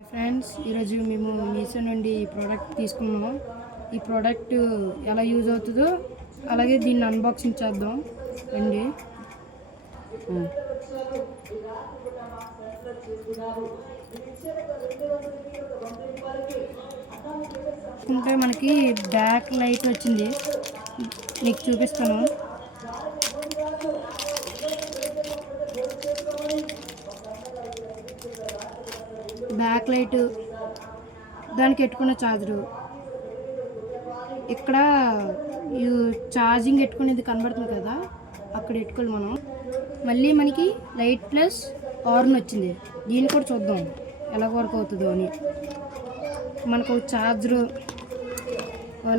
Friends, ఈరోజు మేము మీషో నుండి ఈ ప్రోడక్ట్ తీసుకున్నాము. ఈ ప్రోడక్ట్ ఎలా యూజ్ అవుతుందో అలాగే దీన్ని అన్బాక్సింగ్ చేద్దాం అండి. చూసుకుంటే మనకి బ్యాక్ లైట్ వచ్చింది, మీకు చూపిస్తాను. బ్యాక్ లైట్, దానికి పెట్టుకున్న ఛార్జరు, ఇక్కడ ఛార్జింగ్ పెట్టుకునేది కనబడుతుంది కదా, అక్కడ పెట్టుకోవాలి మనం. మళ్ళీ మనకి లైట్ ప్లస్ హార్న్ వచ్చింది, దీన్ని కూడా చూద్దాం ఎలా వర్క్ అవుతుందో అని. మనకు ఛార్జరు,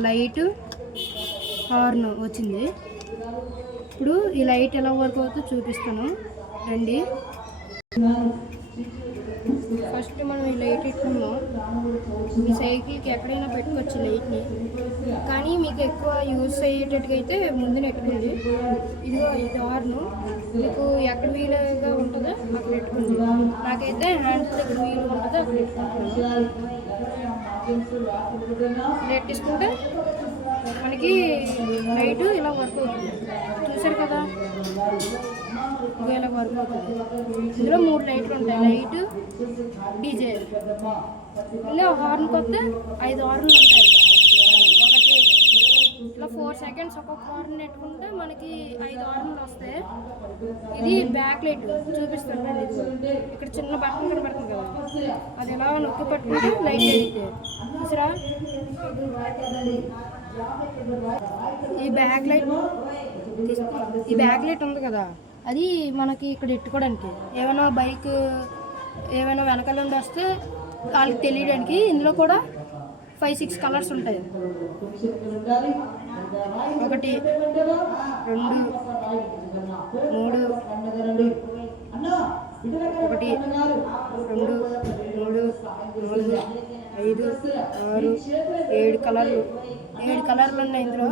లైట్, హార్న్ వచ్చింది. ఇప్పుడు ఈ లైట్ ఎలా వర్క్ అవుతుందో చూపిస్తాను రండి. ఫస్ట్ మనం ఈ లైట్ పెట్టుకున్నాం. మీ సైకిల్కి ఎక్కడైనా పెట్టుకోవచ్చు లైట్ని, కానీ మీకు ఎక్కువ యూజ్ అయ్యేటట్టుగా అయితే ముందు పెట్టుకోండి. ఇదిగో ఇది హార్న్, మీకు ఎక్కడ వీలుగా ఉంటుందో అక్కడ పెట్టుకోండి. నాకైతే హ్యాండ్స్ దగ్గర వీలు ఉంటుందో అక్కడ పెట్టుకుంటున్నాను. పెట్టేసుకుంటే మనకి లైట్ ఇలా వర్క్ అవుతుంది, చూసారు కదా, ఇలా వర్క్ అవుతుంది. ఇందులో 3 లైట్లు ఉంటాయి, లైట్, డీజే. మళ్ళీ హార్న్కి వస్తే 5 హార్న్లు ఉంటాయి. ఒకటి ఇలా 4 సెకండ్స్ ఒక్కొక్క హార్న్ పెట్టుకుంటే మనకి 5 హార్న్లు వస్తాయి. ఇది బ్యాక్ లైట్ చూపిస్తాను. ఇది ఇక్కడ చిన్న బటన్ కనబడుతుంది కదా, అది ఎలా నొక్కి పట్టుకుంటే లైట్ వెళ్తే చూసారా. ఈ బ్యాక్ లైట్ ఉంది కదా, అది మనకి ఇక్కడ పెట్టుకోవడానికి, ఏమైనా బైక్ ఏమైనా వెనకాల నుండి వస్తే వాళ్ళకి తెలియడానికి. ఇందులో కూడా 5-6 కలర్స్ ఉంటాయి. 1 2 3 1 2 3 4 5 6 7 కలర్లు. 7 కలర్లు ఉన్నాయి ఇందులో.